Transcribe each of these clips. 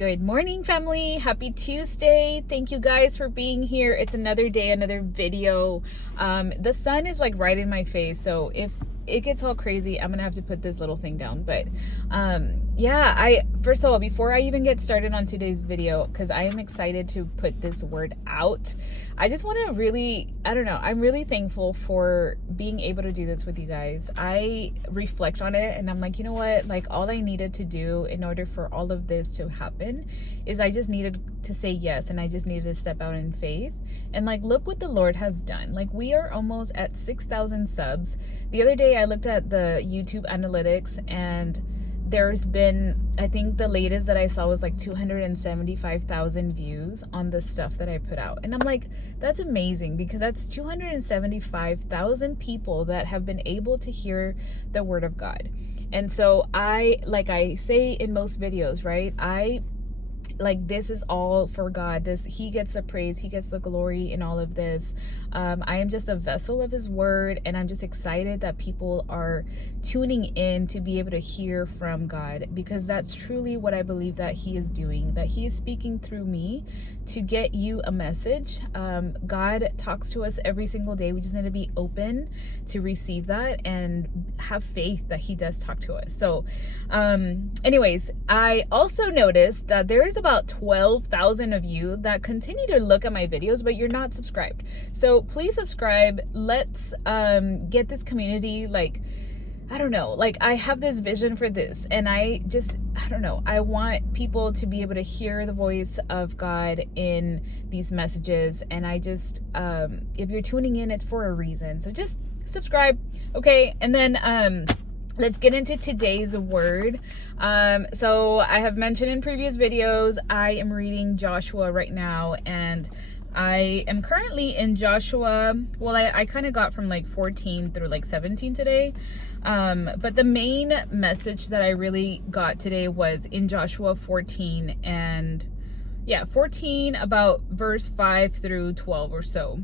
Good morning, family. Happy Tuesday. Thank you guys for being here. It's another day, another video. The sun is like right in my face, so if it gets all crazy, I'm gonna have to put this little thing down. But yeah, first of all, before I even get started on today's video, because I am excited to put this word out, I just want to really, I'm really thankful for being able to do this with you guys. I reflect on it and I'm like, you know what, like all I needed to do in order for all of this to happen is I just needed to say yes, and I just needed to step out in faith. And like, look what the Lord has done. Like, we are almost at 6,000 subs. The other day I looked at the YouTube analytics and there's been, I think the latest that I saw was like 275,000 views on the stuff that I put out. And I'm like, that's amazing, because that's 275,000 people that have been able to hear the word of God. And so like I say in most videos, right? This is all for God. He gets the praise, he gets the glory in all of this. I am just a vessel of his word, and I'm just excited that people are tuning in to be able to hear from God, because that's truly what I believe that he is doing, that he is speaking through me to get you a message. God talks to us every single day. We just need to be open to receive that and have faith that he does talk to us. So anyways, I also noticed that there is about 12,000 of you that continue to look at my videos, but you're not subscribed. So please subscribe. Let's get this community, I have this vision for this, and I want people to be able to hear the voice of God in these messages. And I just, if you're tuning in, it's for a reason. So just subscribe. Okay. And then, let's get into today's word. So I have mentioned in previous videos, I am reading Joshua right now, and I am currently in Joshua. Well, I kind of got from like 14 through like 17 today. But the main message that I really got today was in Joshua 14, and 14, about verse 5 through 12 or so.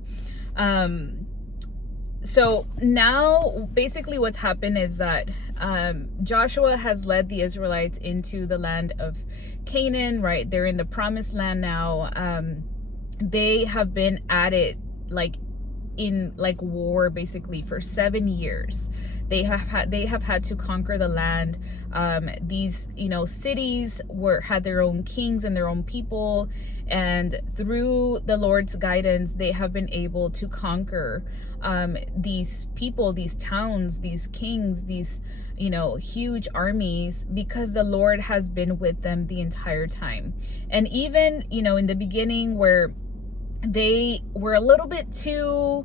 So now basically what's happened is that Joshua has led the Israelites into the land of Canaan, right? They're in the promised land now. They have been at it in war basically for 7 years. They have had to conquer the land. These cities had their own kings and their own people, and through the Lord's guidance, they have been able to conquer these people, these towns, these kings, these huge armies, because the Lord has been with them the entire time. And even in the beginning, where they were a little bit too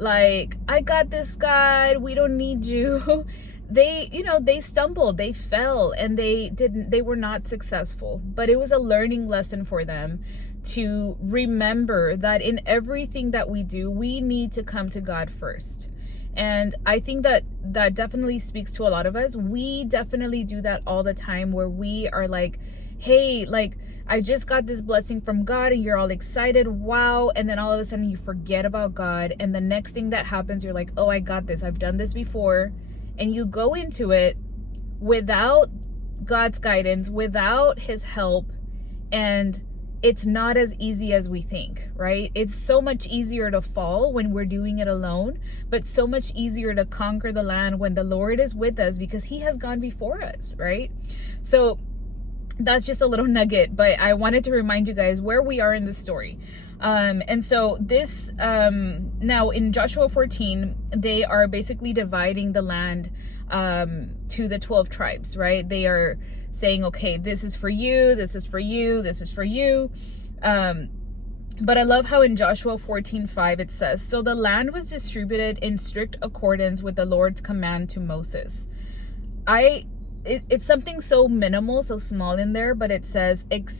I got this, God, we don't need you. They stumbled, they fell, and they were not successful. But it was a learning lesson for them to remember that in everything that we do, we need to come to God first. And I think that definitely speaks to a lot of us. We definitely do that all the time, where we are like, hey, I just got this blessing from God, and you're all excited, wow, and then all of a sudden you forget about God, and the next thing that happens, you're like, oh, I got this, I've done this before, and you go into it without God's guidance, without his help, and it's not as easy as we think, right? It's so much easier to fall when we're doing it alone, but so much easier to conquer the land when the Lord is with us, because he has gone before us, right? So that's just a little nugget, but I wanted to remind you guys where we are in the story. And so this, now in Joshua 14, they are basically dividing the land to the 12 tribes, right? They are saying, okay, this is for you, this is for you, this is for you. But I love how in Joshua 14:5 it says, so the land was distributed in strict accordance with the Lord's command to Moses. It's something so minimal, so small in there, but it says it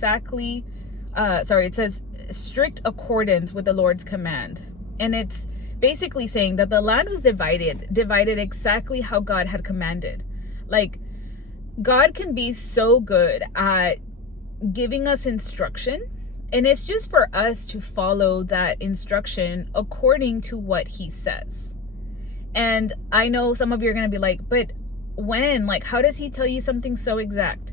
says strict accordance with the Lord's command. And it's basically saying that the land was divided exactly how God had commanded. Like, God can be so good at giving us instruction, and it's just for us to follow that instruction according to what he says. And I know some of you are going to be like, but when? How does he tell you something so exact?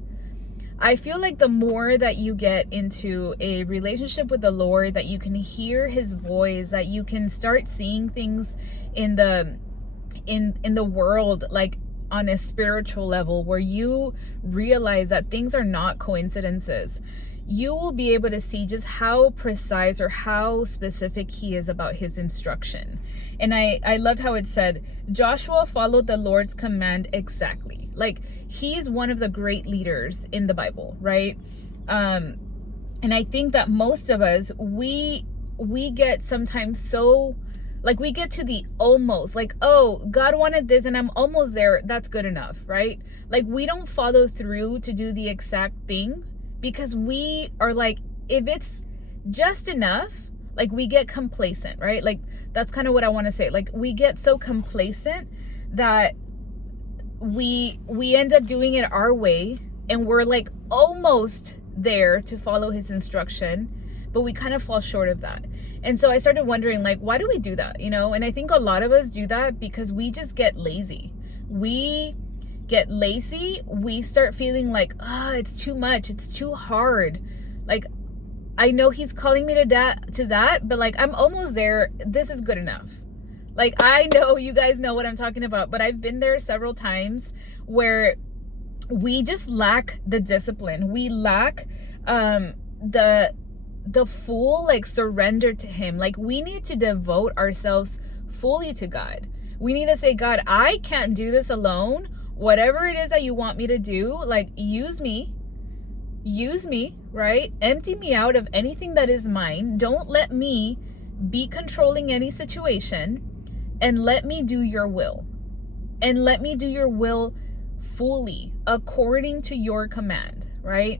I feel like the more that you get into a relationship with the Lord, that you can hear his voice, that you can start seeing things in the world, like on a spiritual level, where you realize that things are not coincidences, you will be able to see just how precise or how specific he is about his instruction. And I loved how it said, Joshua followed the Lord's command exactly. Like, he's one of the great leaders in the Bible, right? And I think that most of us, we get sometimes so, like, we get to the almost, like, oh, God wanted this and I'm almost there, that's good enough, right? Like, we don't follow through to do the exact thing, because we are like, if it's just enough, like, we get complacent, right? Like, that's kind of what I want to say. Like, we get so complacent that we end up doing it our way, and we're like almost there to follow his instruction, but we kind of fall short of that. And so I started wondering, like, why do we do that? You know, and I think a lot of us do that because we just get lazy. We get lazy. We start feeling like, it's too much. It's too hard. Like, I know he's calling me to that, but like, I'm almost there. This is good enough. Like, I know you guys know what I'm talking about, but I've been there several times where we just lack the discipline. We lack the full, like, surrender to him. Like, we need to devote ourselves fully to God. We need to say, God, I can't do this alone. Whatever it is that you want me to do, like, use me, right? Empty me out of anything that is mine. Don't let me be controlling any situation, and let me do your will. And let me do your will fully, according to your command, right?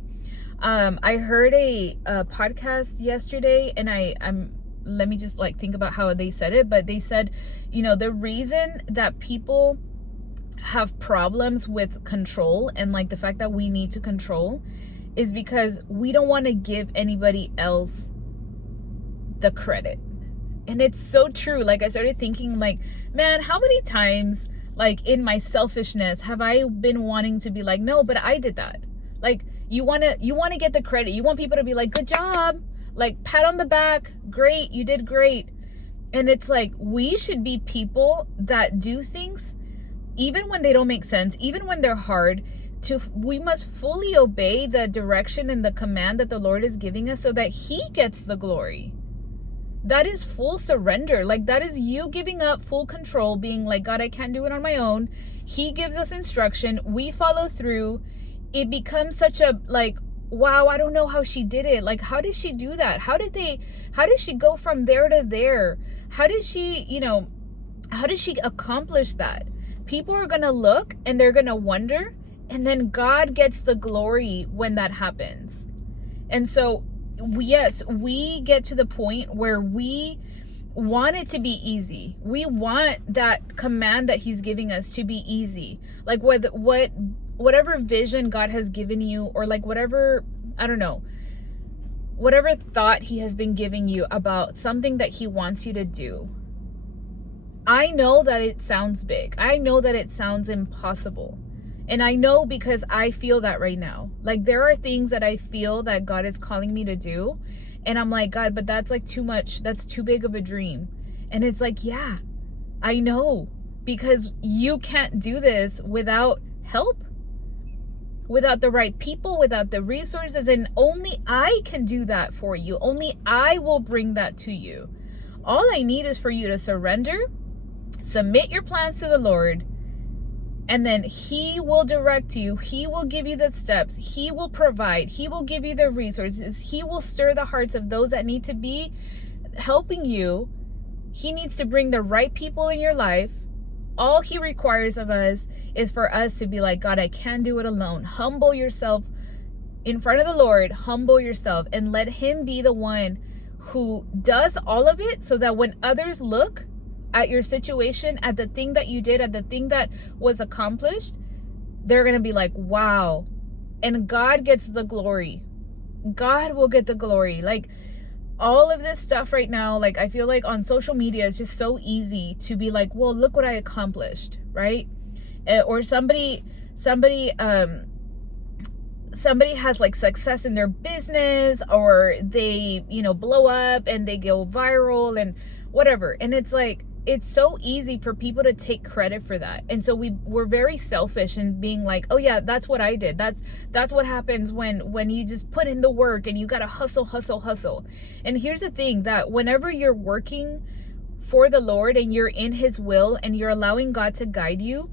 I heard a podcast yesterday, and let me just, like, think about how they said it, but they said, you know, the reason that people have problems with control, and like the fact that we need to control, is because we don't want to give anybody else the credit. And it's so true. Like, I started thinking, like, man, how many times, like, in my selfishness have I been wanting to be like, no, but I did that. Like, you want to get the credit. You want people to be like, good job, like, pat on the back, great, you did great. And it's like, we should be people that do things even when they don't make sense, even when they're hard. We must fully obey the direction and the command that the Lord is giving us, so that he gets the glory. That is full surrender. Like, that is you giving up full control, being like, God, I can't do it on my own. He gives us instruction. We follow through. It becomes such a, like, wow, I don't know how she did it. Like, how did she do that? How did she go from there to there? How did she accomplish that? People are going to look and they're going to wonder, and then God gets the glory when that happens. And so, yes, we get to the point where we want it to be easy. We want that command that he's giving us to be easy. Like, whatever vision God has given you, or like whatever, I don't know, whatever thought he has been giving you about something that he wants you to do. I know that it sounds big. I know that it sounds impossible. And I know, because I feel that right now. Like, there are things that I feel that God is calling me to do. And I'm like, God, but that's like too much. That's too big of a dream. And it's like, yeah, I know. Because you can't do this without help, without the right people, without the resources. And only I can do that for you. Only I will bring that to you. All I need is for you to surrender, submit your plans to the Lord, and then he will direct you. He will give you the steps. He will provide. He will give you the resources. He will stir the hearts of those that need to be helping you. He needs to bring the right people in your life. All he requires of us is for us to be like, God, I can't do it alone. Humble yourself in front of the Lord. Humble yourself and let him be the one who does all of it, so that when others look at your situation, at the thing that you did, at the thing that was accomplished, they're going to be like, wow. And God gets the glory. God will get the glory. Like, all of this stuff right now, like, I feel like on social media, it's just so easy to be like, well, look what I accomplished, right? Or somebody somebody has like success in their business, or they, blow up and they go viral and whatever. And it's like, it's so easy for people to take credit for that. And so we're very selfish in being like, oh yeah, that's what I did. That's what happens when you just put in the work and you got to hustle. And here's the thing, that whenever you're working for the Lord and you're in his will and you're allowing God to guide you,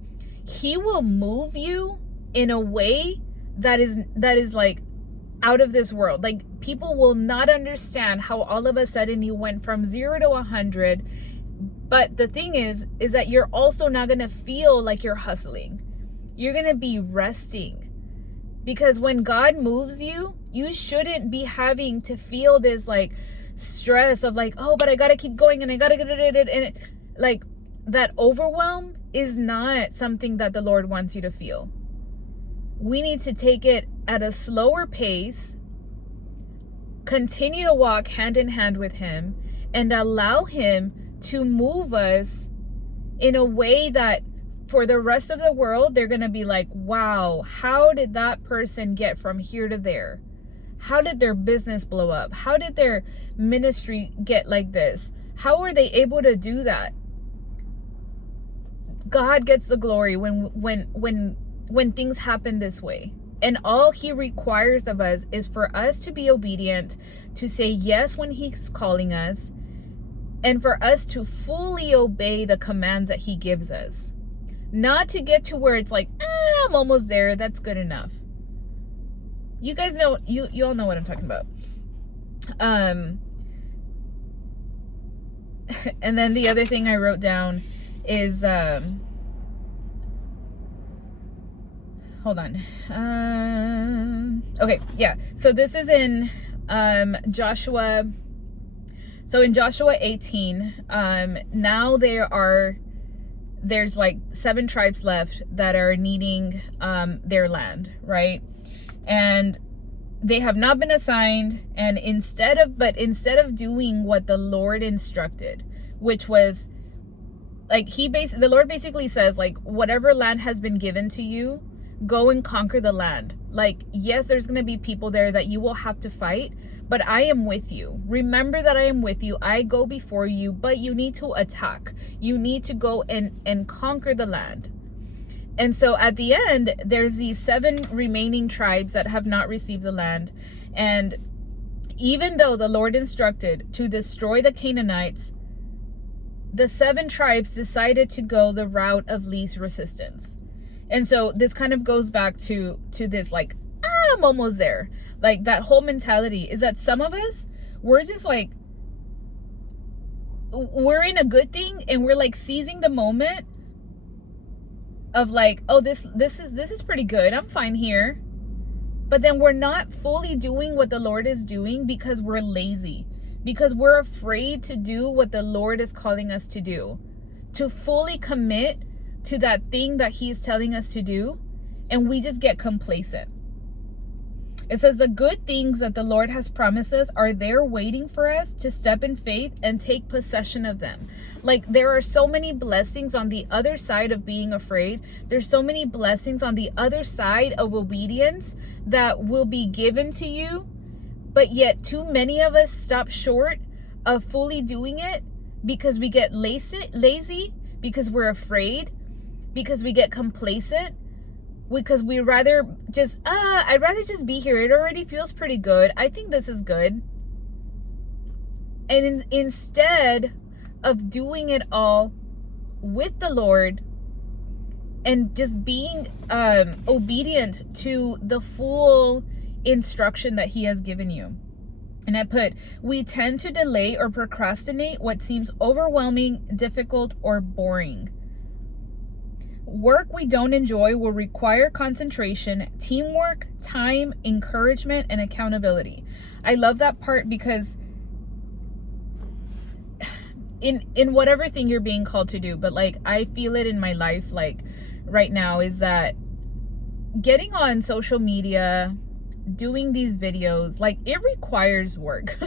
he will move you in a way that is like out of this world. Like, people will not understand how all of a sudden you went from 0 to 100. But the thing is that you're also not going to feel like you're hustling. You're going to be resting. Because when God moves you, you shouldn't be having to feel this like stress of like, oh, but I got to keep going and I got to get it. And like, that overwhelm is not something that the Lord wants you to feel. We need to take it at a slower pace, continue to walk hand in hand with him, and allow him to move us in a way that for the rest of the world, they're going to be like, wow, how did that person get from here to there? How did their business blow up? How did their ministry get like this? How are they able to do that? God gets the glory when things happen this way. And all he requires of us is for us to be obedient, to say yes when he's calling us, and for us to fully obey the commands that he gives us. Not to get to where it's like, I'm almost there, that's good enough. You guys know, you all know what I'm talking about. And then the other thing I wrote down is, hold on. Okay, yeah. So this is in Joshua. So in Joshua 18, now there's like 7 tribes left that are needing their land, right? And they have not been assigned. And instead of doing what the Lord instructed, which was like, the Lord basically says, like, whatever land has been given to you, go and conquer the land. Like, yes, there's going to be people there that you will have to fight, but I am with you. Remember that I am with you. I go before you, but you need to attack. You need to go and conquer the land. And so at the end, there's these 7 remaining tribes that have not received the land. And even though the Lord instructed to destroy the Canaanites, the 7 tribes decided to go the route of least resistance. And so this kind of goes back to this, like, I'm almost there. Like, that whole mentality is that some of us, we're just like, we're in a good thing and we're like seizing the moment of like, oh, this is pretty good, I'm fine here. But then we're not fully doing what the Lord is doing because we're lazy, because we're afraid to do what the Lord is calling us to do, to fully commit to that thing that he's telling us to do, and we just get complacent. It says the good things that the Lord has promised us are there waiting for us to step in faith and take possession of them. Like, there are so many blessings on the other side of being afraid. There's so many blessings on the other side of obedience that will be given to you. But yet too many of us stop short of fully doing it because we get lazy, because we're afraid, because we get complacent, because we rather just, I'd rather just be here. It already feels pretty good. I think this is good. And instead of doing it all with the Lord and just being obedient to the full instruction that he has given you. And I put, we tend to delay or procrastinate what seems overwhelming, difficult, or boring. Work we don't enjoy will require concentration, teamwork, time, encouragement, and accountability. I love that part because in whatever thing you're being called to do, but like, I feel it in my life, like right now, is that getting on social media, doing these videos, like, it requires work.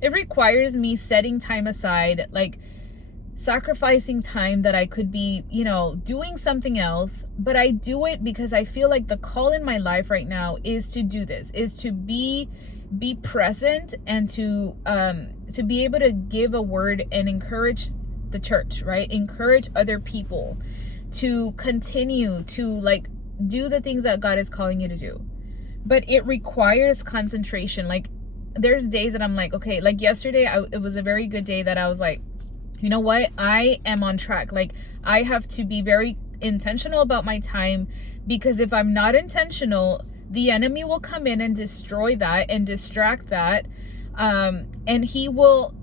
It requires me setting time aside, like sacrificing time that I could be, doing something else, but I do it because I feel like the call in my life right now is to do this, is to be present, and to be able to give a word and encourage the church, right? Encourage other people to continue to like do the things that God is calling you to do. But it requires concentration. Like there's days that I'm like, okay, like yesterday, it was a very good day that I was like, you know what? I am on track. Like I have to be very intentional about my time, because if I'm not intentional, the enemy will come in and destroy that and distract that. And he will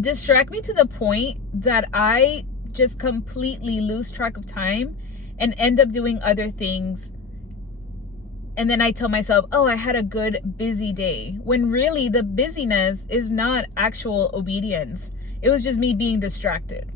distract me to the point that I just completely lose track of time and end up doing other things. And then I tell myself, oh, I had a good busy day, when really the busyness is not actual obedience. It was just me being distracted.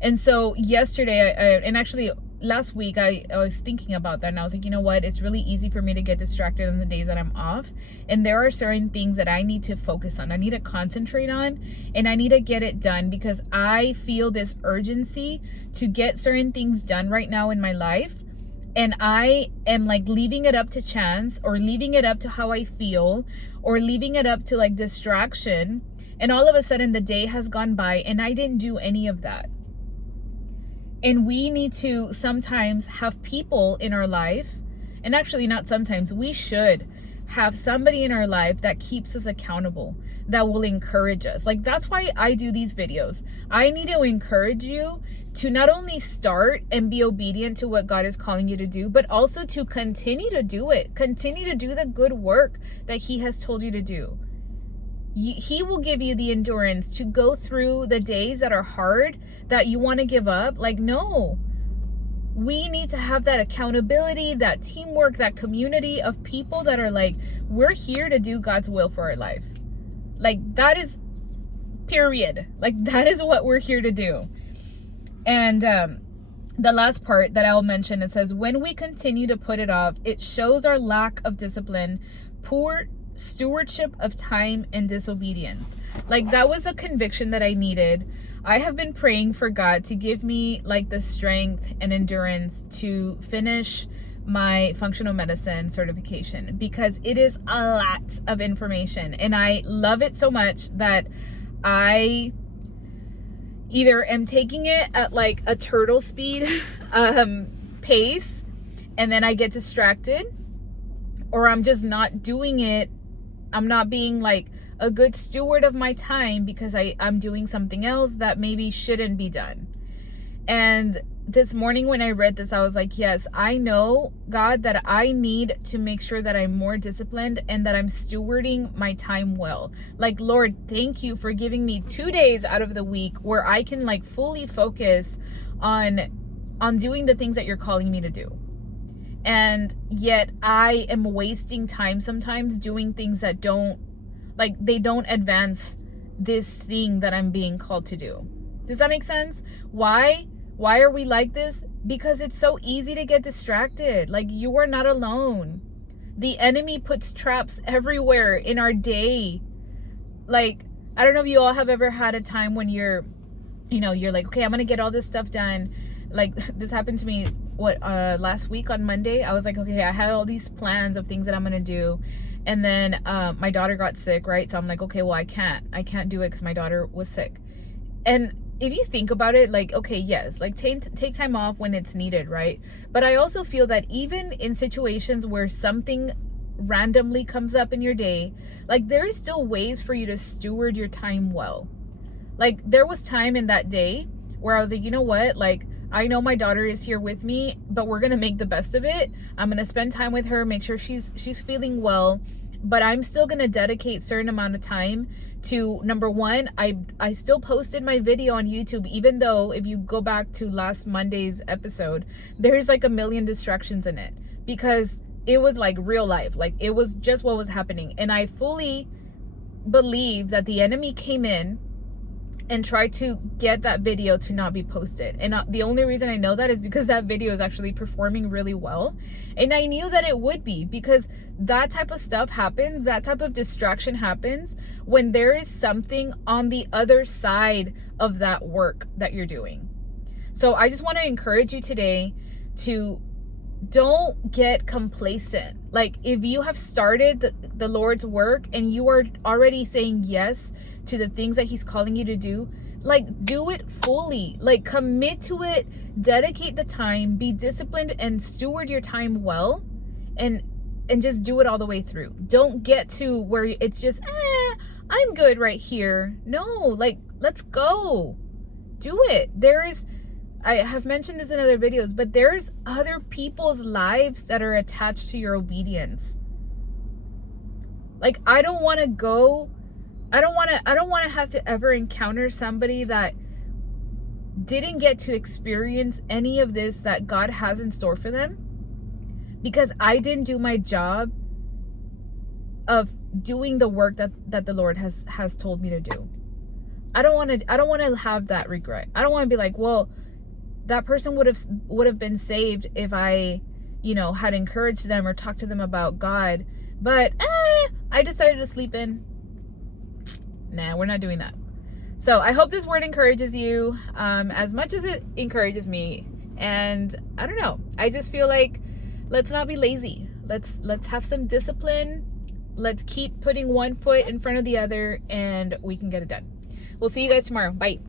And so yesterday, and actually last week, I was thinking about that, and I was like, you know what? It's really easy for me to get distracted on the days that I'm off. And there are certain things that I need to focus on. I need to concentrate on, and I need to get it done, because I feel this urgency to get certain things done right now in my life. And I am like leaving it up to chance, or leaving it up to how I feel, or leaving it up to like distraction. And all of a sudden the day has gone by and I didn't do any of that. And we need to sometimes have people in our life, and actually not sometimes, we should have somebody in our life that keeps us accountable, that will encourage us. Like that's why I do these videos. I need to encourage you to not only start and be obedient to what God is calling you to do, but also to continue to do it. Continue to do the good work that He has told you to do. He will give you the endurance to go through the days that are hard, that you want to give up. Like, no, we need to have that accountability, that teamwork, that community of people that are like, we're here to do God's will for our life. Like that is period. Like that is what we're here to do. And the last part that I'll mention, it says, when we continue to put it off, it shows our lack of discipline, poor stewardship of time, and disobedience. Like that was a conviction that I needed. I have been praying for God to give me like the strength and endurance to finish my functional medicine certification, because it is a lot of information and I love it so much that I either am taking it at like a turtle speed pace, and then I get distracted, or I'm just not doing it. I'm not being like a good steward of my time because I'm doing something else that maybe shouldn't be done. And this morning when I read this, I was like, yes, I know, God, that I need to make sure that I'm more disciplined and that I'm stewarding my time well. Like, Lord, thank you for giving me 2 days out of the week where I can like fully focus on doing the things that you're calling me to do. And yet I am wasting time sometimes doing things that don't advance this thing that I'm being called to do. Does that make sense? Why are we like this? Because it's so easy to get distracted. Like, you are not alone. The enemy puts traps everywhere in our day. Like, I don't know if you all have ever had a time when you're like, okay, I'm going to get all this stuff done. Like, this happened to me last week on Monday. I was like, okay, I had all these plans of things that I'm gonna do, and then my daughter got sick, right? So I'm like, okay, well, I can't do it because my daughter was sick. And if you think about it, like, okay, yes, like take time off when it's needed, right? But I also feel that even in situations where something randomly comes up in your day, like there is still ways for you to steward your time well. Like there was time in that day where I was like, you know what, like I know my daughter is here with me, but we're going to make the best of it. I'm going to spend time with her, make sure she's feeling well, but I'm still going to dedicate a certain amount of time to, number one, I still posted my video on YouTube, even though if you go back to last Monday's episode, there's like a million distractions in it, because it was like real life. Like it was just what was happening. And I fully believe that the enemy came in and try to get that video to not be posted. And the only reason I know that is because that video is actually performing really well. And I knew that it would be, because that type of stuff happens, that type of distraction happens when there is something on the other side of that work that you're doing. So I just want to encourage you today to don't get complacent. Like, if you have started the Lord's work and you are already saying yes to the things that he's calling you to do, like, do it fully. Like, commit to it, dedicate the time, be disciplined, and steward your time well, and just do it all the way through. Don't get to where it's just, I'm good right here. No, like, let's go. Do it. I have mentioned this in other videos, but there's other people's lives that are attached to your obedience. Like, I don't want to have to ever encounter somebody that didn't get to experience any of this that God has in store for them because I didn't do my job of doing the work that the Lord has told me to do. I don't want to have that regret. I don't want to be like, well, that person would have been saved if I, had encouraged them or talked to them about God, but I decided to sleep in. Nah, we're not doing that. So I hope this word encourages you as much as it encourages me. And I don't know, I just feel like, let's not be lazy. Let's have some discipline. Let's keep putting one foot in front of the other, and we can get it done. We'll see you guys tomorrow. Bye.